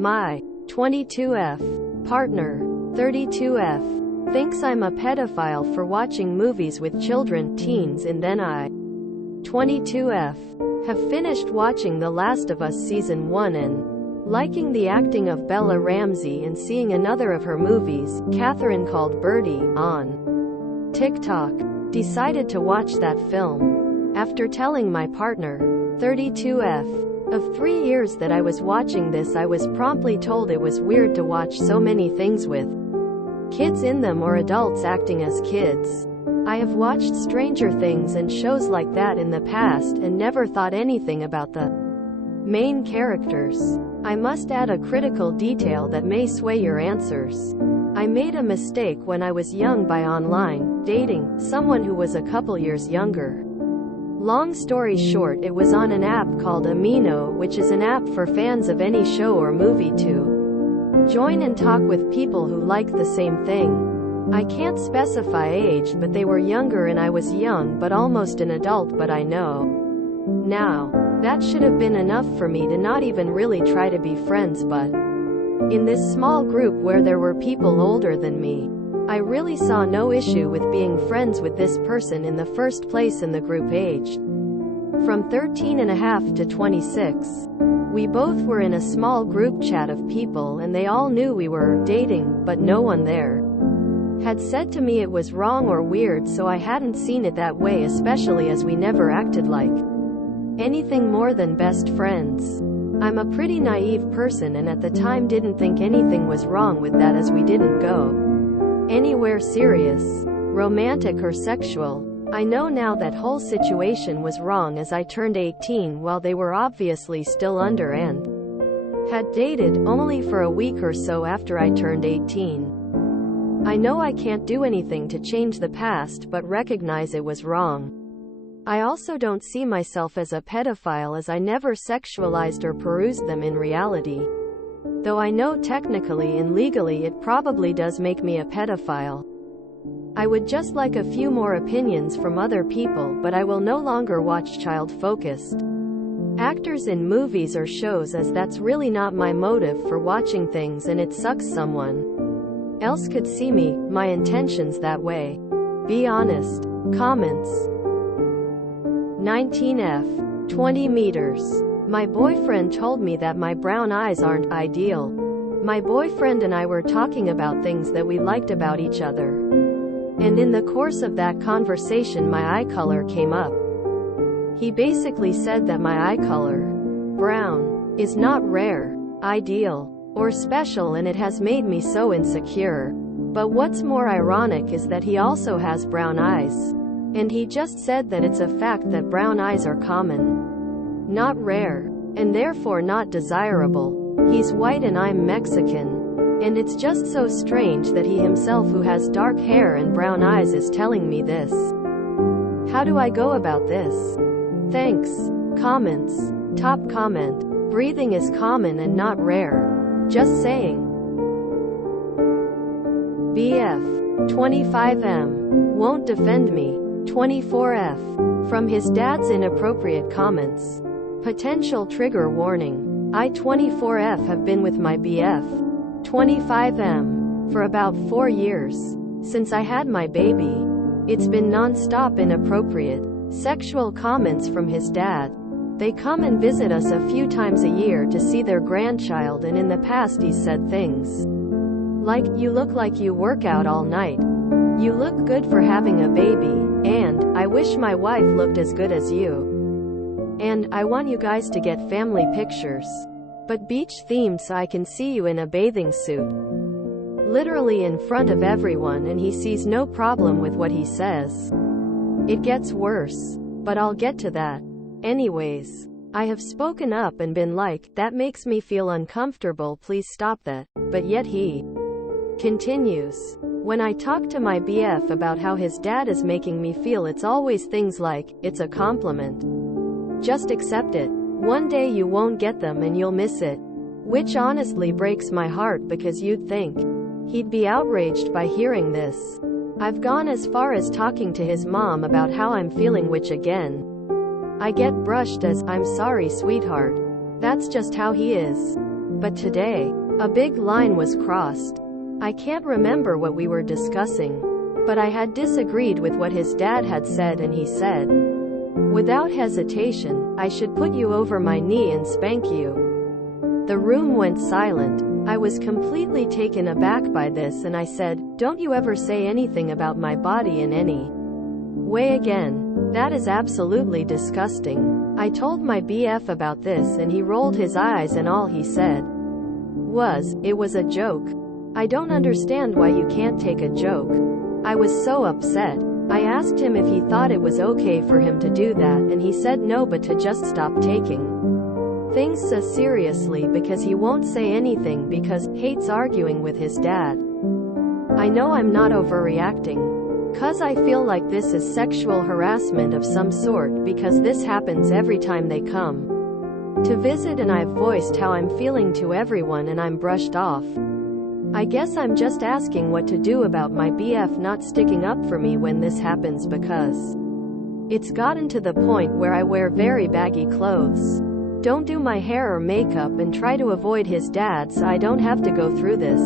My 22F partner, 32F, thinks I'm a pedophile for watching movies with children, teens, and then I, 22F, have finished watching The Last of Us Season 1 and liking the acting of Bella Ramsey and seeing another of her movies, Catherine Called Birdie, on TikTok. Decided to watch that film. After telling my partner, 32F, of 3 years that I was watching this, I was promptly told it was weird to watch so many things with kids in them or adults acting as kids. I have watched Stranger Things and shows like that in the past and never thought anything about the main characters. I must add a critical detail that may sway your answers. I made a mistake when I was young by online dating someone who was a couple years younger. Long story short, it was on an app called Amino, which is an app for fans of any show or movie to join and talk with people who like the same thing. I can't specify age, but they were younger and I was young but almost an adult, but I know now that should have been enough for me to not even really try to be friends, but in this small group where there were people older than me, I really saw no issue with being friends with this person in the first place, and the group aged from 13 and a half to 26. We both were in a small group chat of people and they all knew we were dating, but no one there had said to me it was wrong or weird, so I hadn't seen it that way, especially as we never acted like anything more than best friends. I'm a pretty naive person and at the time didn't think anything was wrong with that, as we didn't go anywhere serious, romantic or sexual. I know now that whole situation was wrong, as I turned 18 while they were obviously still under and had dated only for a week or so after I turned 18. I know I can't do anything to change the past, but recognize it was wrong. I also don't see myself as a pedophile, as I never sexualized or perused them in reality. Though I know technically and legally it probably does make me a pedophile. I would just like a few more opinions from other people, but I will no longer watch child-focused actors in movies or shows, as that's really not my motive for watching things, and it sucks someone else could see my intentions that way. Be honest. Comments. 19F. 20 meters. My boyfriend told me that my brown eyes aren't ideal. My boyfriend and I were talking about things that we liked about each other. And in the course of that conversation my eye color came up. He basically said that my eye color, brown, is not rare, ideal, or special, and it has made me so insecure. But what's more ironic is that he also has brown eyes. And he just said that it's a fact that brown eyes are common, not rare, and therefore not desirable. He's white and I'm Mexican. And it's just so strange that he himself, who has dark hair and brown eyes, is telling me this. How do I go about this? Thanks. Comments. Top comment. Breathing is common and not rare. Just saying. BF. 25M. Won't defend me. 24F. From his dad's inappropriate comments. Potential trigger warning. I 24F have been with my BF, 25M, for about 4 years. Since I had my baby. It's been non-stop inappropriate sexual comments from his dad. They come and visit us a few times a year to see their grandchild, and in the past he's said things like, "You look like you work out all night. You look good for having a baby," and "I wish my wife looked as good as you," and "I want you guys to get family pictures, but beach themed so I can see you in a bathing suit." Literally in front of everyone, and he sees no problem with what he says. It gets worse. But I'll get to that. Anyways, I have spoken up and been like, "That makes me feel uncomfortable, please stop that." But yet he continues. When I talk to my BF about how his dad is making me feel, it's always things like, "It's a compliment. Just accept it. One day you won't get them and you'll miss it." Which honestly breaks my heart, because you'd think he'd be outraged by hearing this. I've gone as far as talking to his mom about how I'm feeling, which again, I get brushed as, "I'm sorry, sweetheart. That's just how he is." But today, a big line was crossed. I can't remember what we were discussing, but I had disagreed with what his dad had said, and he said, without hesitation, I should put you over my knee and spank you. The room went silent. I was completely taken aback by this, and I said, don't you ever say anything about my body in any way again. That is absolutely disgusting. I told my BF about this, and he rolled his eyes, and all he said was, it was a joke. I don't understand why you can't take a joke. I was so upset. I asked him if he thought it was okay for him to do that, and he said no, but to just stop taking things so seriously, because he won't say anything because hates arguing with his dad. I know I'm not overreacting, 'cause I feel like this is sexual harassment of some sort, because this happens every time they come to visit, and I've voiced how I'm feeling to everyone, and I'm brushed off. I guess I'm just asking what to do about my BF not sticking up for me when this happens, because it's gotten to the point where I wear very baggy clothes, don't do my hair or makeup, and try to avoid his dad so I don't have to go through this.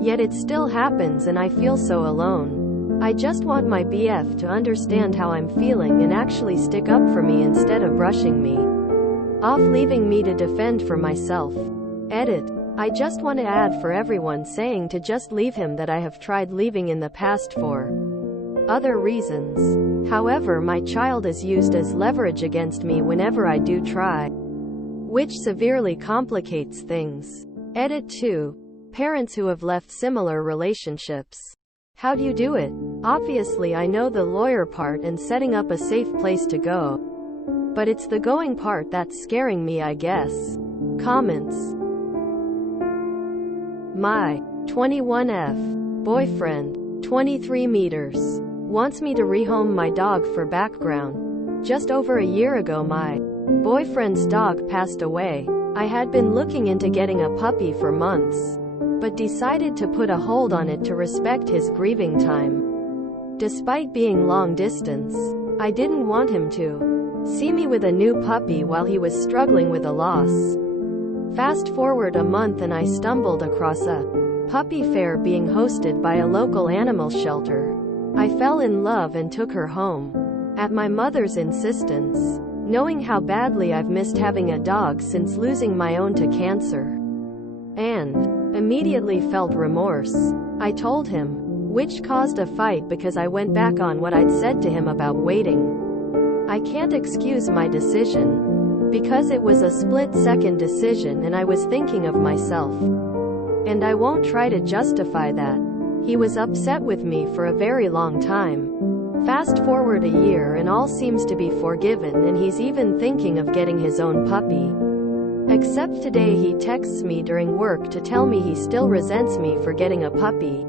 Yet it still happens, and I feel so alone. I just want my BF to understand how I'm feeling and actually stick up for me instead of brushing me off, leaving me to defend for myself. Edit. I just want to add, for everyone saying to just leave him, that I have tried leaving in the past for other reasons. However, my child is used as leverage against me whenever I do try, which severely complicates things. Edit 2. Parents who have left similar relationships. How do you do it? Obviously I know the lawyer part and setting up a safe place to go, but it's the going part that's scaring me, I guess. Comments. My 21F boyfriend, 23 meters, wants me to rehome my dog. For background, just over a year ago my boyfriend's dog passed away. I had been looking into getting a puppy for months, but decided to put a hold on it to respect his grieving time. Despite being long distance, I didn't want him to see me with a new puppy while he was struggling with a loss. Fast forward a month, and I stumbled across a puppy fair being hosted by a local animal shelter. I fell in love and took her home, at my mother's insistence, knowing how badly I've missed having a dog since losing my own to cancer, and immediately felt remorse. I told him, which caused a fight because I went back on what I'd said to him about waiting. I can't excuse my decision, because it was a split-second decision and I was thinking of myself, and I won't try to justify that. He was upset with me for a very long time. Fast forward a year and all seems to be forgiven, and he's even thinking of getting his own puppy. Except today he texts me during work to tell me he still resents me for getting a puppy.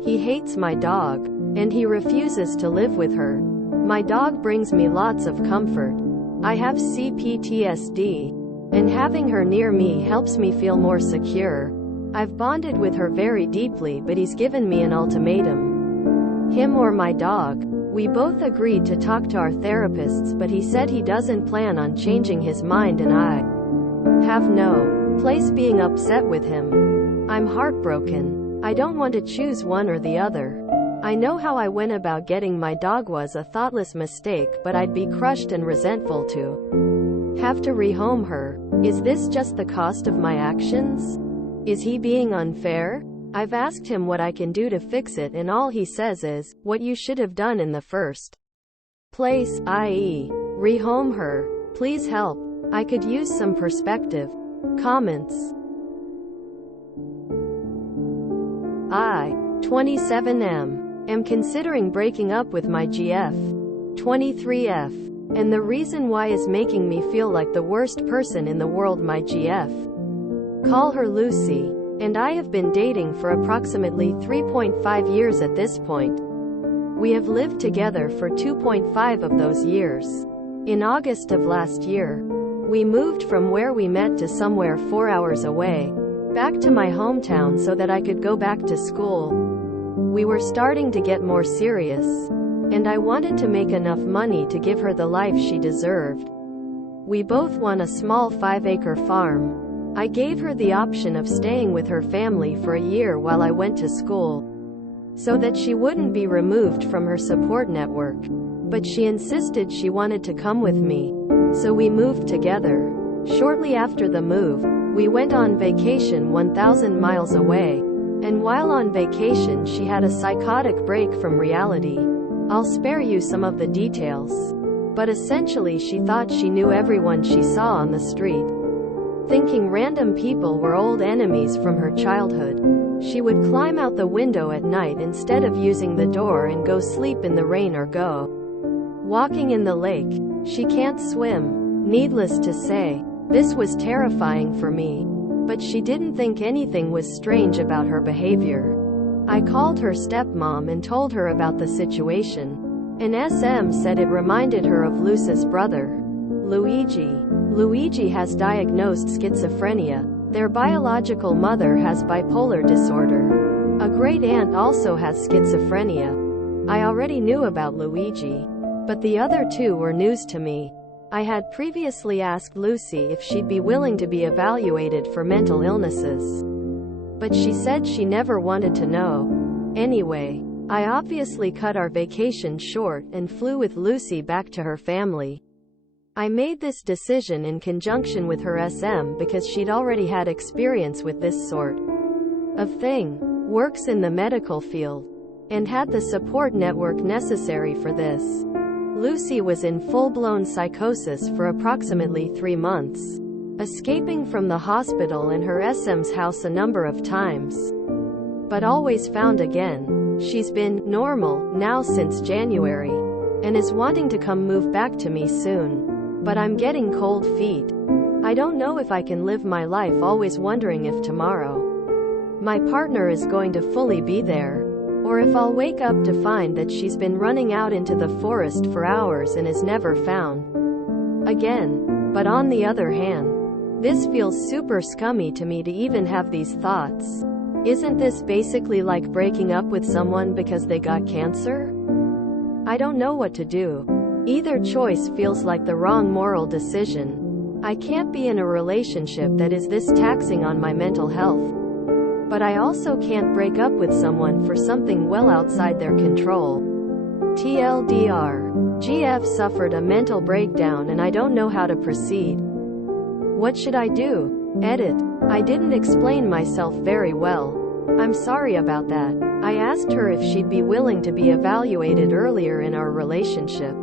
He hates my dog, and he refuses to live with her. My dog brings me lots of comfort. I have CPTSD, and having her near me helps me feel more secure. I've bonded with her very deeply, but he's given me an ultimatum. Him or my dog. We both agreed to talk to our therapists, but he said he doesn't plan on changing his mind, and I have no place being upset with him. I'm heartbroken. I don't want to choose one or the other. I know how I went about getting my dog was a thoughtless mistake, but I'd be crushed and resentful to have to rehome her. Is this just the cost of my actions? Is he being unfair? I've asked him what I can do to fix it, and all he says is, what you should have done in the first place, i.e., rehome her. Please help. I could use some perspective. Comments. I, 27M, am considering breaking up with my GF, 23F, and the reason why is making me feel like the worst person in the world. My GF, call her Lucy, and I have been dating for approximately 3.5 years at this point. We have lived together for 2.5 of those years. In August of last year, we moved from where we met to somewhere 4 hours away, back to my hometown so that I could go back to school. We were starting to get more serious, and I wanted to make enough money to give her the life she deserved. We both won a small 5-acre farm. I gave her the option of staying with her family for a year while I went to school, so that she wouldn't be removed from her support network. But she insisted she wanted to come with me, so we moved together. Shortly after the move, we went on vacation 1,000 miles away, and while on vacation she had a psychotic break from reality. I'll spare you some of the details. But essentially she thought she knew everyone she saw on the street, thinking random people were old enemies from her childhood. She would climb out the window at night instead of using the door and go sleep in the rain or go walking in the lake. She can't swim. Needless to say, this was terrifying for me. But she didn't think anything was strange about her behavior. I called her stepmom and told her about the situation. An SM said it reminded her of Luce's brother, Luigi. Luigi has diagnosed schizophrenia. Their biological mother has bipolar disorder. A great aunt also has schizophrenia. I already knew about Luigi, but the other two were news to me. I had previously asked Lucy if she'd be willing to be evaluated for mental illnesses, but she said she never wanted to know. Anyway, I obviously cut our vacation short and flew with Lucy back to her family. I made this decision in conjunction with her SM because she'd already had experience with this sort of thing, works in the medical field, and had the support network necessary for this. Lucy was in full-blown psychosis for approximately 3 months, escaping from the hospital and her SM's house a number of times, but always found again. She's been normal now since January, and is wanting to come move back to me soon. But I'm getting cold feet. I don't know if I can live my life always wondering if tomorrow my partner is going to fully be there, or if I'll wake up to find that she's been running out into the forest for hours and is never found again. But on the other hand, this feels super scummy to me to even have these thoughts. Isn't this basically like breaking up with someone because they got cancer? I don't know what to do. Either choice feels like the wrong moral decision. I can't be in a relationship that is this taxing on my mental health. But I also can't break up with someone for something well outside their control. TLDR. GF suffered a mental breakdown and I don't know how to proceed. What should I do? Edit. I didn't explain myself very well. I'm sorry about that. I asked her if she'd be willing to be evaluated earlier in our relationship.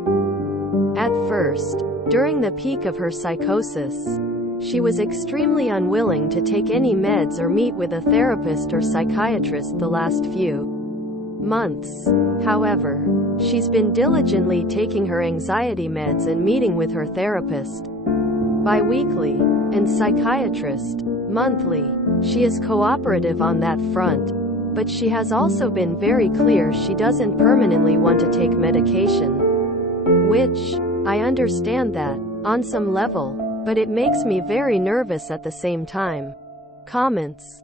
At first, during the peak of her psychosis, she was extremely unwilling to take any meds or meet with a therapist or psychiatrist the last few months. However, she's been diligently taking her anxiety meds and meeting with her therapist bi-weekly and psychiatrist monthly. She is cooperative on that front, but she has also been very clear she doesn't permanently want to take medication, which I understand that on some level, but it makes me very nervous at the same time. Comments.